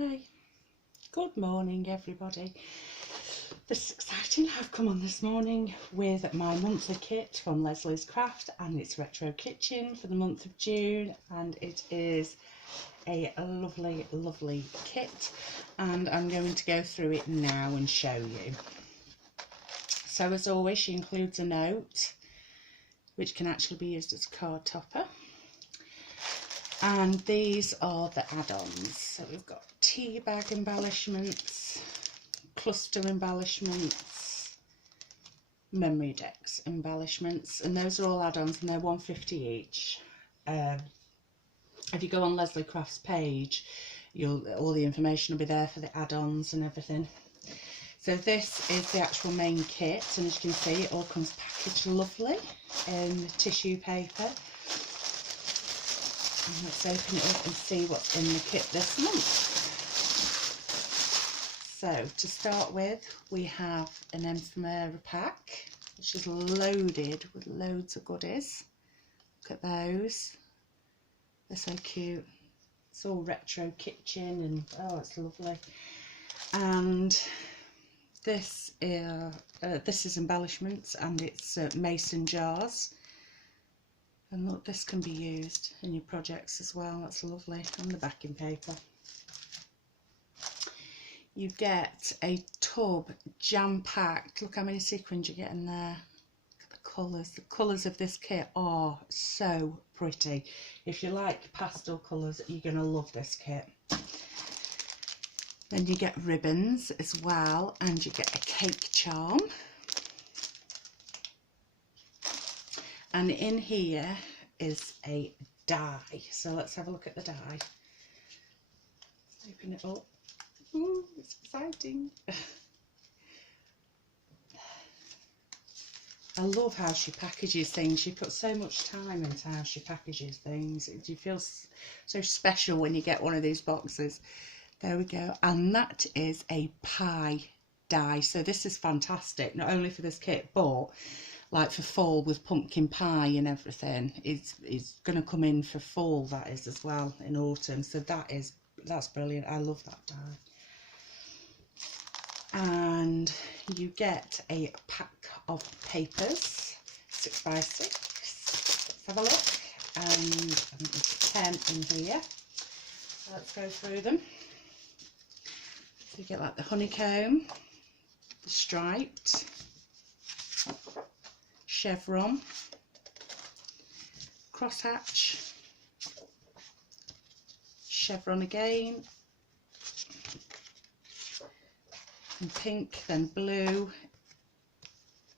Hi, good morning everybody. This is exciting. I've come on this morning with my monthly kit from Lesley's Craft, and it's Retro Kitchen for the month of June, and it is a lovely kit, and I'm going to go through it now and show you. So as always, she includes a note which can actually be used as a card topper. And these are the add-ons. So we've got tea bag embellishments, cluster embellishments, memory decks embellishments, and those are all add-ons, and they're £1.50 each. If you go on Lesley Craft's page, all the information will be there for the add-ons and everything. So this is the actual main kit, and as you can see, it all comes packaged lovely in tissue paper. And let's open it up and see what's in the kit this month. So to start with, we have an ephemera pack, which is loaded with loads of goodies. Look at those, they're so cute. It's all retro kitchen, and oh, it's lovely. And this is embellishments, and it's mason jars. And look, this can be used in your projects as well. That's lovely. And the backing paper. You get a tub jam-packed. Look how many sequins you get in there. Look at the colours. The colours of this kit are so pretty. If you like pastel colours, you're going to love this kit. Then you get ribbons as well, and you get a cake charm. And in here is a die. So let's have a look at the die. Let's open it up. Ooh, it's exciting. I love how she packages things. She puts so much time into how she packages things. You feel so special when you get one of these boxes. There we go. And that is a pie die. So this is fantastic, not only for this kit, but like for fall with pumpkin pie and everything. It's going to come in for fall, that is, as well, in autumn. So that's brilliant. I love that die. And you get a pack of papers, 6x6. Let's have a look. And I think there's 10 in here. So let's go through them. So you get like the honeycomb, the striped, chevron, crosshatch, chevron again, and pink, then blue,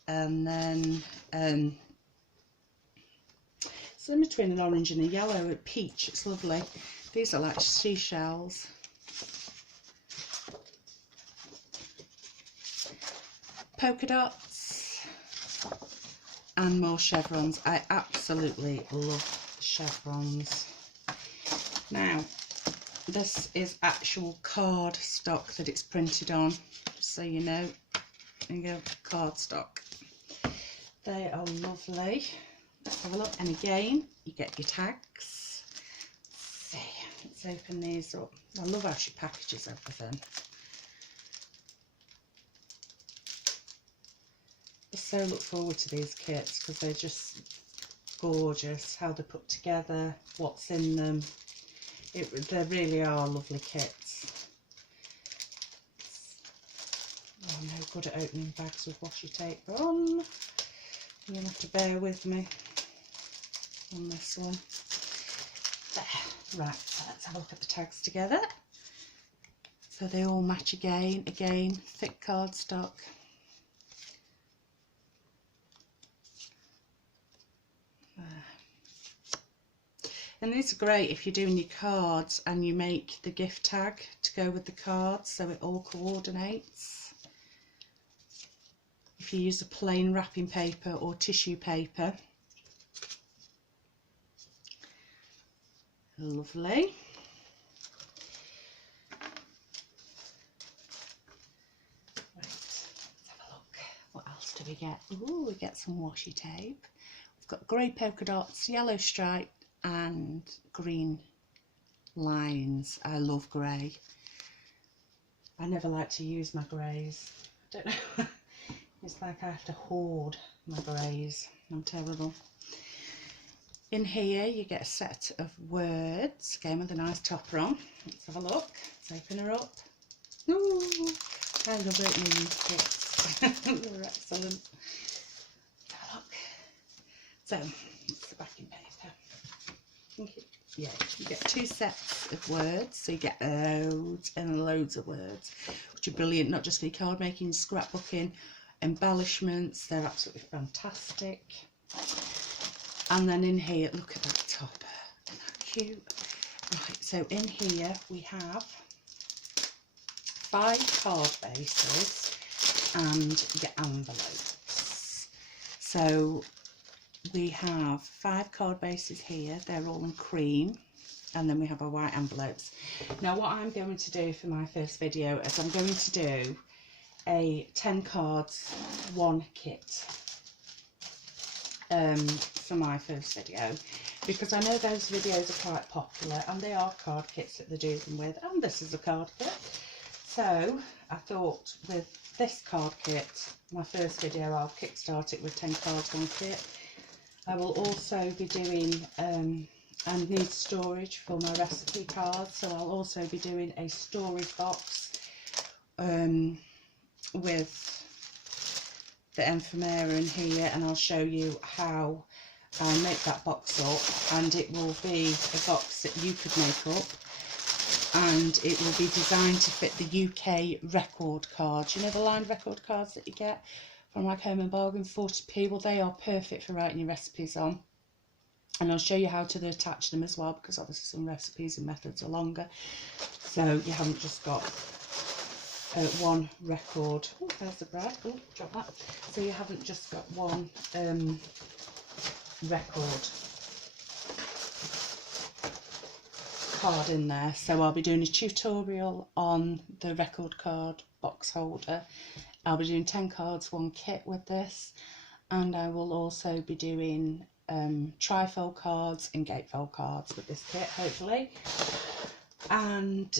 and then it's in between an orange and a yellow, a peach. It's lovely. These are like seashells. Polka dots and more chevrons. I absolutely love the chevrons. Now, this is actual card stock that it's printed on, just so you know. There you go, card stock. They are lovely. Let's have a look. And again, you get your tags. Let's open these up. I love how she packages everything. I so look forward to these kits because they're just gorgeous, how they're put together, what's in them. They really are lovely kits. Oh, I'm no good at opening bags with washi tape on. You'll have to bear with me on this one. There. Right, so let's have a look at the tags together. So they all match again, thick cardstock. And these are great if you're doing your cards and you make the gift tag to go with the cards, so it all coordinates. If you use a plain wrapping paper or tissue paper. Lovely. Right, let's have a look. What else do we get? Ooh, we get some washi tape. We've got grey polka dots, yellow stripe, and green lines. I love grey. I never like to use my greys. I don't know. It's like I have to hoard my greys. I'm terrible. In here you get a set of words, again with a nice topper on. Let's have a look. Let's open her up. Ooh, I love opening these kits. They're excellent. Let's have a look. So, it's the backing paper. Yeah, you get 2 sets of words, so you get loads and loads of words, which are brilliant, not just for your card making, scrapbooking, embellishments. They're absolutely fantastic. And then in here, look at that topper, isn't that cute? Right, so in here we have 5 card bases and your envelopes. So we have 5 card bases here, they're all in cream, and then we have our white envelopes. Now what I'm going to do for my first video is I'm going to do a 10 cards 1 kit for my first video, because I know those videos are quite popular and they are card kits that they do them with, and this is a card kit. So I thought with this card kit, my first video, I'll kickstart it with 10 cards 1 kit. I will also be doing, I need storage for my recipe cards, so I'll also be doing a storage box with the ephemera in here, and I'll show you how I make that box up, and it will be a box that you could make up, and it will be designed to fit the UK record cards. You know the lined record cards that you get from like Home and Bargain, 40p? Well, they are perfect for writing your recipes on, and I'll show you how to attach them as well, because obviously some recipes and methods are longer, so you haven't just got one record. Oh, there's the bread. Oh, drop that. So you haven't just got one record card in there. So I'll be doing a tutorial on the record card box holder. I'll be doing 10 cards 1 kit with this, and I will also be doing trifold cards and gatefold cards with this kit, hopefully, and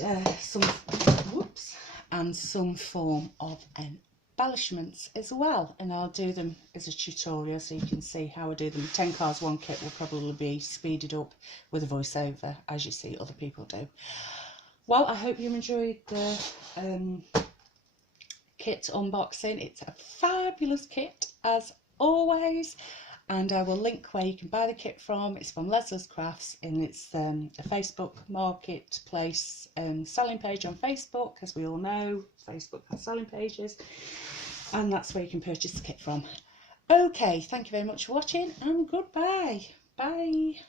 some form of embellishments as well, and I'll do them as a tutorial so you can see how I do them. 10 cards 1 kit will probably be speeded up with a voiceover, as you see other people do. Well, I hope you enjoyed the kit unboxing. It's a fabulous kit as always, and I will link where you can buy the kit from. It's from Lesley's Crafts, and it's a Facebook marketplace selling page on Facebook. As we all know, Facebook has selling pages, and that's where you can purchase the kit from. Okay, thank you very much for watching, and goodbye. Bye.